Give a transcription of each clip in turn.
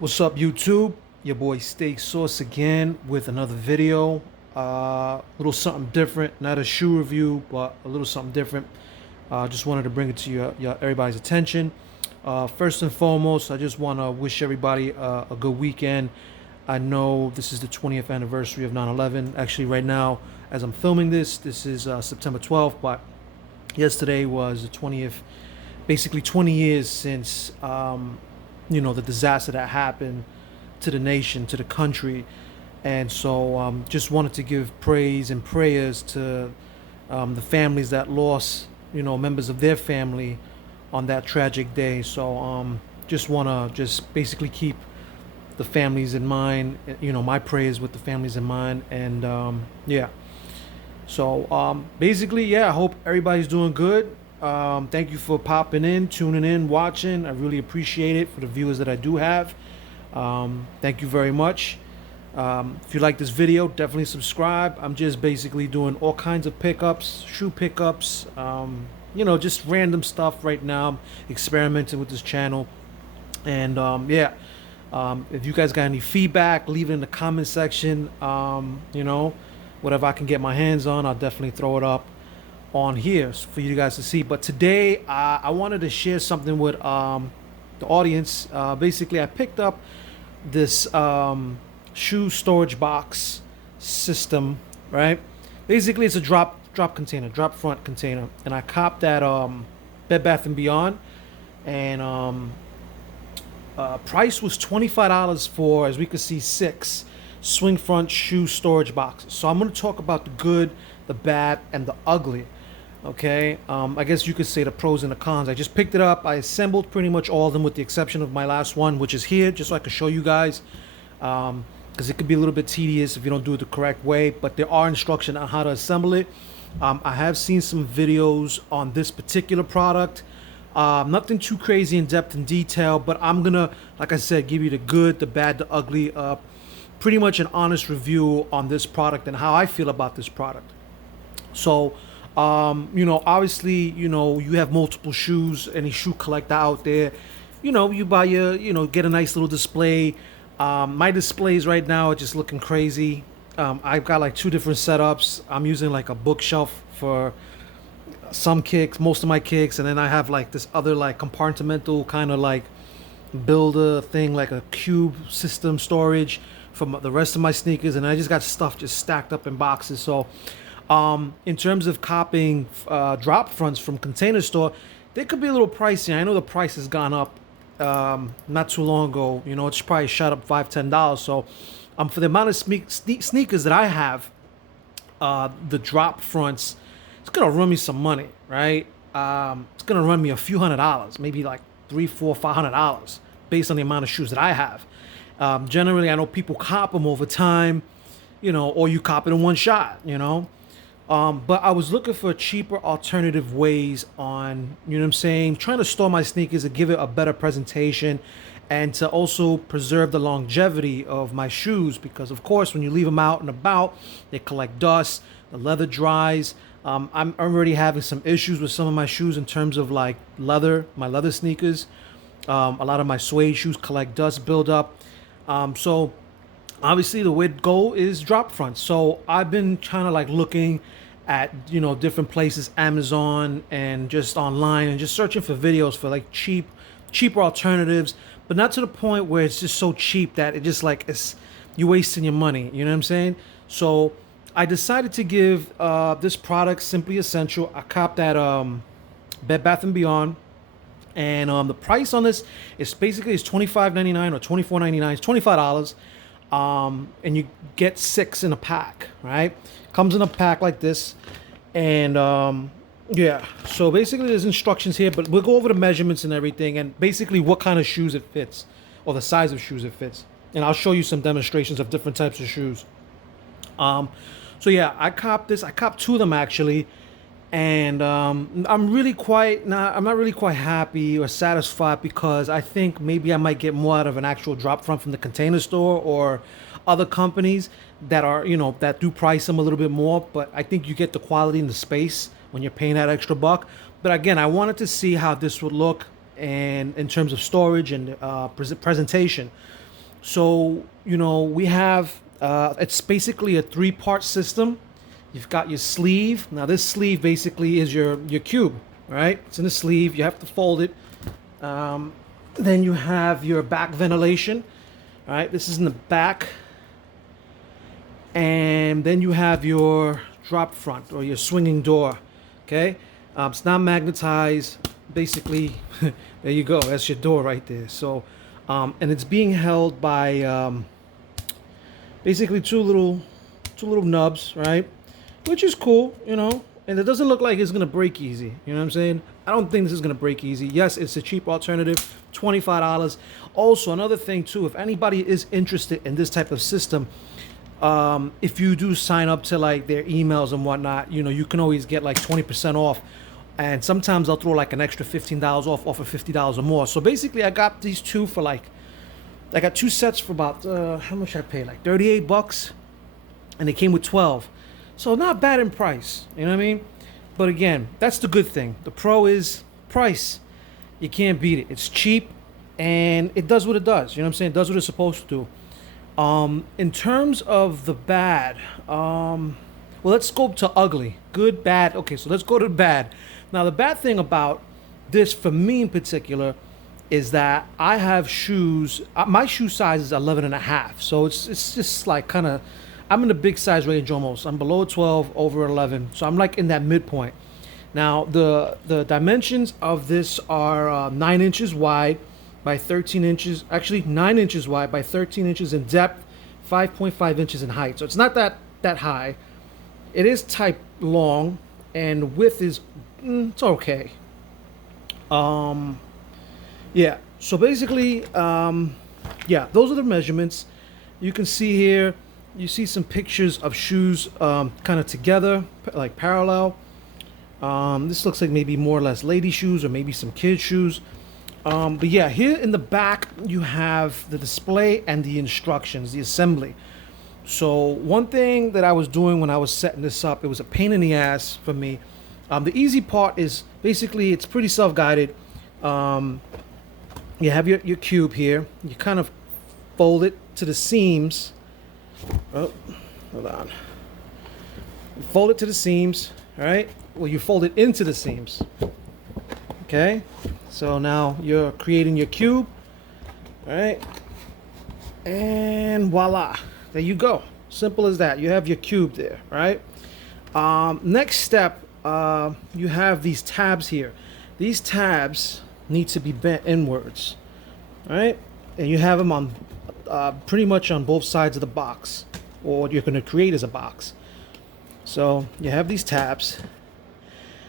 What's up, YouTube? Your boy Steak Sauce again with another video. Little something different, not a shoe review, but a little something different. Just wanted to bring it to everybody's attention. First and foremost, I just want to wish everybody a good weekend. I know this is the 20th anniversary of 9/11. Actually, right now, as I'm filming this is September 12th, but yesterday was the 20th, basically 20 years since the disaster that happened to the nation, to the country. And so just wanted to give praise and prayers to the families that lost, members of their family on that tragic day. So just want to just basically keep the families in mind, my prayers with the families in mind. And yeah. So basically, yeah, I hope everybody's doing good. Thank you for popping in, tuning in, watching. I really appreciate it for the viewers that I do have. Thank you very much. If you like this video, definitely subscribe. I'm just basically doing all kinds of pickups, shoe pickups, just random stuff right now. I'm experimenting with this channel. And yeah, if you guys got any feedback, leave it in the comment section. Whatever I can get my hands on, I'll definitely throw it up on here for you guys to see. But today I wanted to share something with the audience. Basically, I picked up this shoe storage box system, right? Basically, it's a drop container, drop front container, and I copped that Bed Bath and Beyond, and price was $25 for, as we can see, 6 swing front shoe storage boxes. So I'm going to talk about the good, the bad, and the ugly. Okay, I guess you could say the pros and the cons. I just picked it up. I assembled pretty much all of them with the exception of my last one, which is here, just so I can show you guys, because it could be a little bit tedious if you don't do it the correct way. But there are instructions on how to assemble it. I have seen some videos on this particular product. Nothing too crazy in depth and detail, but I'm gonna, like I said, give you the good, the bad, the ugly, pretty much an honest review on this product and how I feel about this product. So obviously, you have multiple shoes, any shoe collector out there, you buy get a nice little display. My displays right now are just looking crazy. I've got like 2 different setups. I'm using like a bookshelf for some kicks, most of my kicks, and then I have like this other like compartmental kind of like builder thing, like a cube system storage for the rest of my sneakers, and I just got stuff just stacked up in boxes. So in terms of copying drop fronts from Container Store, they could be a little pricey. I know the price has gone up not too long ago. It's probably shot up $5-10. So for the amount of sneakers that I have, the drop fronts, it's gonna run me some money, right? It's gonna run me a few $100s, maybe like $300, $400, $500, based on the amount of shoes that I have. Generally, I know people cop them over time, or you cop it in one shot, But I was looking for cheaper alternative ways on, what I'm saying, trying to store my sneakers to give it a better presentation and to also preserve the longevity of my shoes, because of course when you leave them out and about, they collect dust, the leather dries. I'm already having some issues with some of my shoes in terms of like my leather sneakers. A lot of my suede shoes collect dust buildup. So obviously the way to go is drop fronts. So I've been kind of like looking at different places, Amazon and just online, and just searching for videos for like cheaper alternatives, but not to the point where it's just so cheap that it just like you wasting your money. You know what I'm saying? So I decided to give this product Simply Essential. I copped that Bed Bath and Beyond. And the price on this is basically $25.99 or $24.99. It's $25. And you get 6 in a pack, right? Comes in a pack like this. And yeah, so basically there's instructions here, but we'll go over the measurements and everything, and basically what kind of shoes it fits, or the size of shoes it fits. And I'll show you some demonstrations of different types of shoes. So yeah, I copped this. I copped 2 of them actually. And I'm not really quite happy or satisfied, because I think maybe I might get more out of an actual drop front from the Container Store or other companies that are, that do price them a little bit more. But I think you get the quality and the space when you're paying that extra buck. But again, I wanted to see how this would look and in terms of storage and presentation. So, you know, we have, it's basically a three-part system. You've got your sleeve. Now this sleeve basically is your cube, right? It's in the sleeve. You have to fold it. Then you have your back ventilation, all right? This is in the back. And then you have your drop front or your swinging door, okay? It's not magnetized. Basically, there you go. That's your door right there. So, and it's being held by basically two little nubs, right? Which is cool, you know. And it doesn't look like it's gonna break easy. You know what I'm saying? I don't think this is gonna break easy. Yes, it's a cheap alternative, $25. Also, another thing too, if anybody is interested in this type of system, if you do sign up to like their emails and whatnot, you know, you can always get like 20% off. And sometimes I'll throw like an extra $15 off of $50 or more. So basically I got these two for like, I got two sets for about, how much I paid? Like 38 bucks. And they came with 12. So not bad in price, you know what I mean? But again, that's the good thing. The pro is price. You can't beat it. It's cheap and it does what it does. You know what I'm saying? It does what it's supposed to do. In terms of the bad, well, let's go to ugly. Good, bad. Okay, so let's go to bad. Now, the bad thing about this, for me in particular, is that I have shoes. My shoe size is 11 and a half. So it's just like kind of, I'm in the big size range almost. I'm below 12, over 11. So I'm like in that midpoint. Now, the dimensions of this are 9 inches wide by 13 inches. Actually, 9 inches wide by 13 inches in depth, 5.5 inches in height. So it's not that high. It is type long, and width is it's okay. Yeah. So basically, yeah, those are the measurements. You can see here. You see some pictures of shoes kind of together, like parallel. This looks like maybe more or less lady shoes or maybe some kid shoes. But yeah, here in the back, you have the display and the instructions, the assembly. So one thing that I was doing when I was setting this up, it was a pain in the ass for me. The easy part is basically it's pretty self-guided. You have your cube here. You kind of fold it to the seams. Oh, hold on. You fold it to the seams, all right? Well, you fold it into the seams. Okay? So now you're creating your cube, all right? And voila. There you go. Simple as that. You have your cube there, right? Next step, you have these tabs here. These tabs need to be bent inwards, right? And you have them on pretty much on both sides of the box, or what you're going to create as a box. So you have these tabs.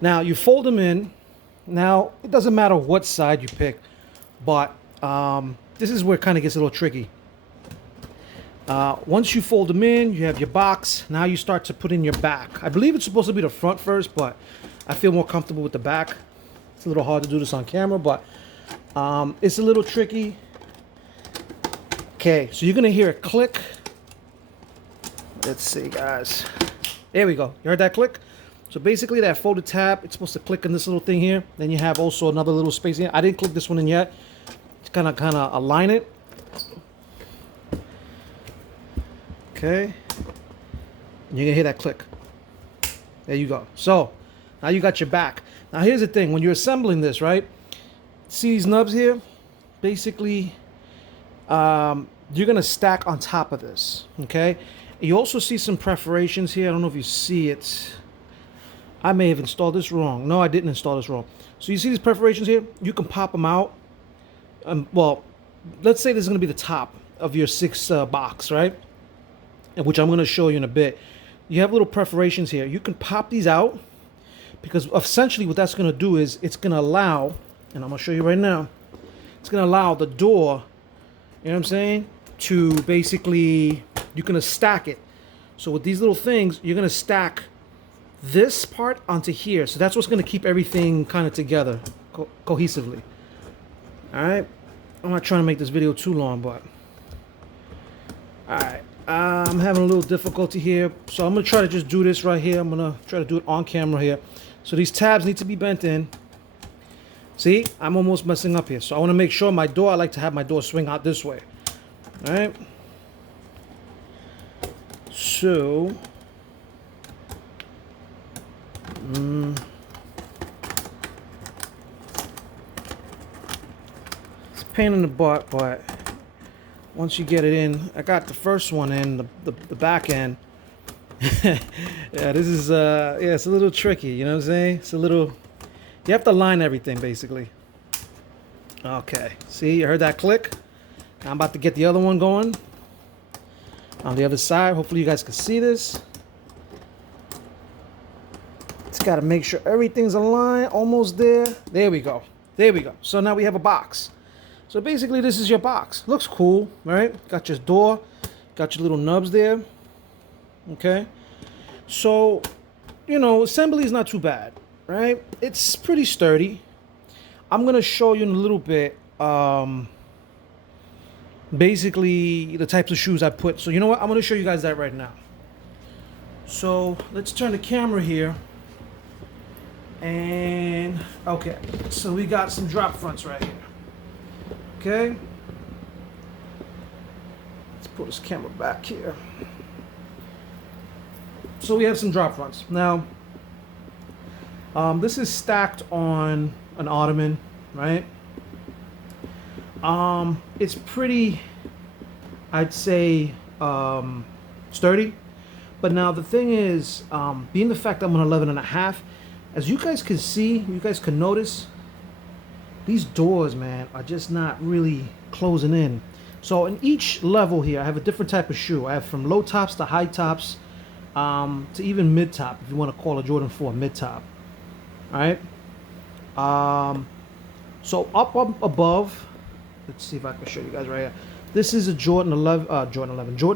Now you fold them in. Now it doesn't matter what side you pick, but this is where it kind of gets a little tricky. Once you fold them in, you have your box. Now you start to put in your back. I believe it's supposed to be the front first, but I feel more comfortable with the back. It's a little hard to do this on camera, but it's a little tricky. Okay, so you're gonna hear a click. Let's see, guys. There we go. You heard that click? So basically that folded tab, it's supposed to click in this little thing here. Then you have also another little space here. I didn't click this one in yet. Just kind of align it. Okay. And you're gonna hear that click. There you go. So now you got your back. Now here's the thing, when you're assembling this, right? See these nubs here? Basically, you're gonna stack on top of this, okay? You also see some perforations here. I don't know if you see it. I may have installed this wrong. No, I didn't install this wrong. So you see these perforations here? You can pop them out. Well, let's say this is gonna be the top of your 6 box, right? Which I'm gonna show you in a bit. You have little perforations here. You can pop these out, because essentially what that's gonna do is it's gonna allow, and I'm gonna show you right now, it's gonna allow the door, you know what I'm saying, to basically, you're gonna stack it. So with these little things, you're gonna stack this part onto here. So that's what's gonna keep everything kind of together cohesively. All right, I'm not trying to make this video too long, but all right. I'm having a little difficulty here, so I'm gonna try to just do this right here. I'm gonna try to do it on camera here. So these tabs need to be bent in. See, I'm almost messing up here. So I want to make sure my door, I like to have my door swing out this way. All right. So, it's a pain in the butt, but once you get it in, I got the first one in, the back end. Yeah, this is, yeah, it's a little tricky, you know what I'm saying? It's a little, you have to line everything, basically. Okay, see, you heard that click? I'm about to get the other one going on the other side. Hopefully you guys can see this. Just got to make sure everything's aligned, almost there. There we go. There we go. So now we have a box. So basically this is your box. Looks cool, right? Got your door, got your little nubs there. Okay. So, you know, assembly is not too bad, right? It's pretty sturdy. I'm going to show you in a little bit basically the types of shoes I put. So you know what? I'm going to show you guys that right now. So let's turn the camera here. And okay, so we got some drop fronts right here. Okay. Let's put this camera back here. So we have some drop fronts. Now, this is stacked on an ottoman, right? It's pretty, I'd say, sturdy. But now the thing is, being the fact I'm on 11.5, as you guys can see, you guys can notice, these doors, man, are just not really closing in. So in each level here, I have a different type of shoe. I have from low tops to high tops, to even mid top, if you want to call a Jordan 4 mid top. All right. So up above, let's see if I can show you guys right here. This is a Jordan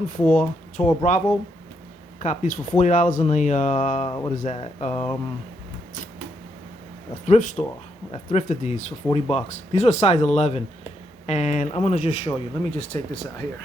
4 Toro Bravo. Copies for $40 in the what is that? A thrift store. I thrifted these for $40. These are a size 11, and I'm gonna just show you. Let me just take this out here.